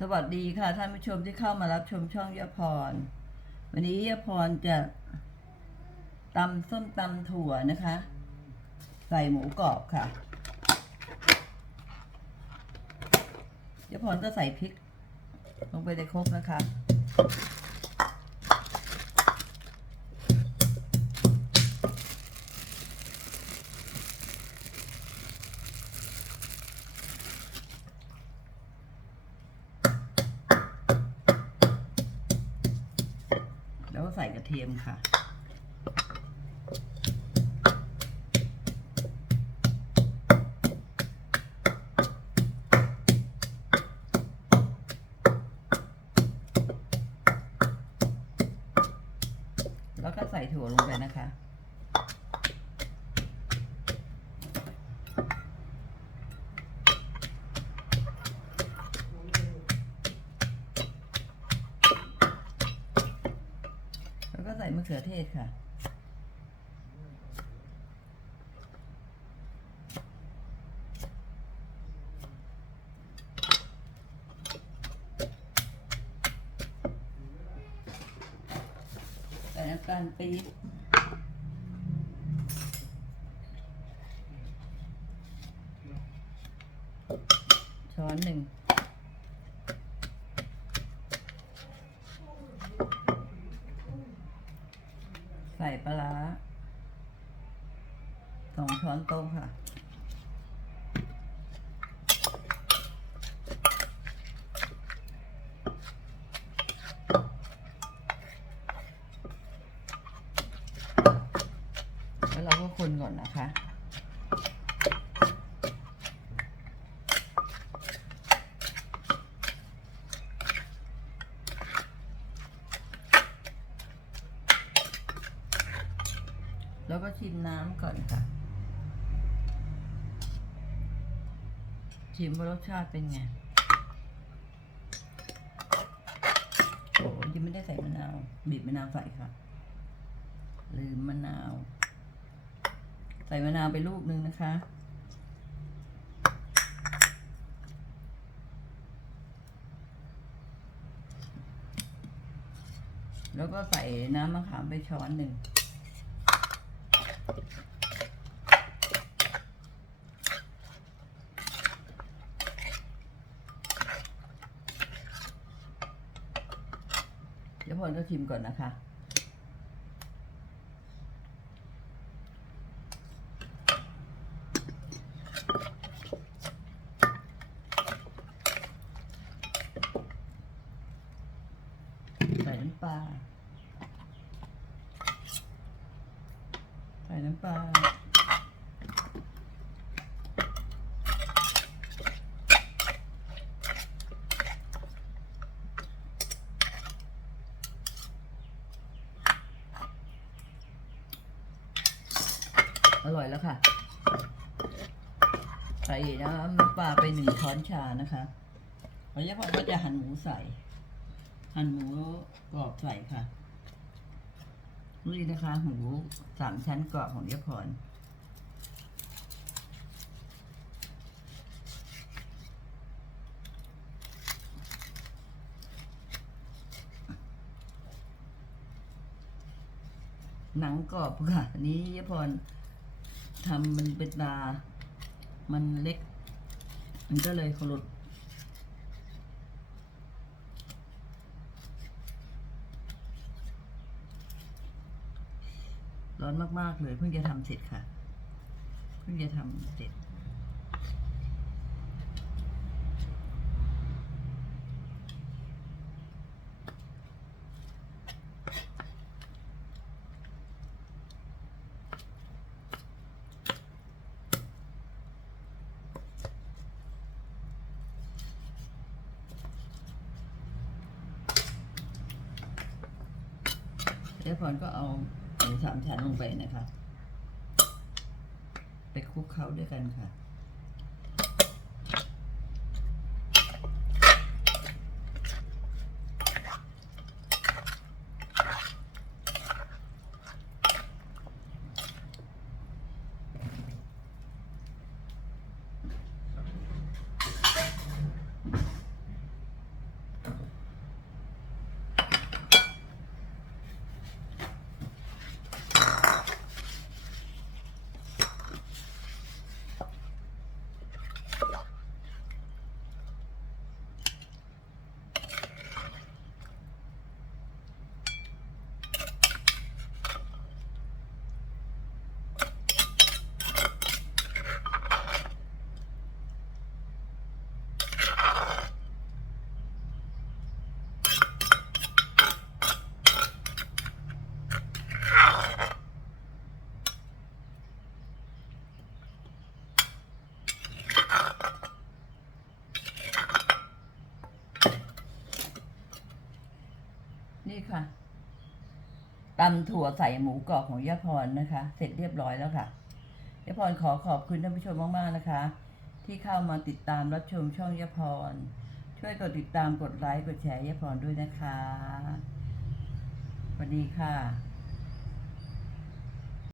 สวัสดีค่ะท่านผู้ชมที่เข้ามารับชมช่องยาพร วันนี้ยาพรจะตำส้มตำถั่วนะคะ ใส่หมูกรอบค่ะยาพรก็ใส่พริก ลงไปในครกนะคะ ใส่กระเทียมค่ะ แล้วก็ใส่ถั่วลงไปนะคะ ส่มะเขือเทศค่ะ ใส่น้ำตาลปี๊บช้อนหนึ่ง ใส่ปลาร้าสองช้อนโต๊ะค่ะ แล้วเราก็คนก่อนนะคะ แล้วก็ชิมน้ำก่อนค่ะ ชิมว่ารสชาติเป็นไง โอ้ยังไม่ได้ใส่มะนาว บีบมะนาวใส่ค่ะ ลืมมะนาว ใส่มะนาวไปลูกนึงนะคะแล้วก็ใส่น้ำมะขามไปช้อนหนึ่ง เดี๋ยวพลก็ชิมก่อนนะคะ ใส่น้ำปลา ใส่น้ำปลา ร่อยแล้วค่ะ ใส่น้ำปลาไปหนึ่งช้อนชานะคะแล้วยะพรก็จะหั่นหมูใส่ หั่นหมูกรอบใส่ค่ะ นี่นะคะ หมูสามชั้นกรอบของยพรหนังกรอบค่ะ นี้ยพร ทำมันเป็นตา มันเล็ก มันก็เลยขลุดร้อนมาก ๆ เลย เพิ่งจะทำเสร็จค่ะ เพิ่งจะทำเสร็จ พรก็เอาหมูสามชั้นลงไปนะคะ ไปคลุกเคล้าด้วยกันค่ะ นี่ค่ะตำถั่วใส่หมูกรอบของยาพรนะคะ เสร็จเรียบร้อยแล้วค่ะยาพรขอขอบคุณท่านผู้ชมมากๆนะคะ ที่เข้ามาติดตามรับชมช่องยาพร ช่วยกดติดตามกดไลค์กดแชร์ยาพรด้วยนะคะสวัสดีค่ะ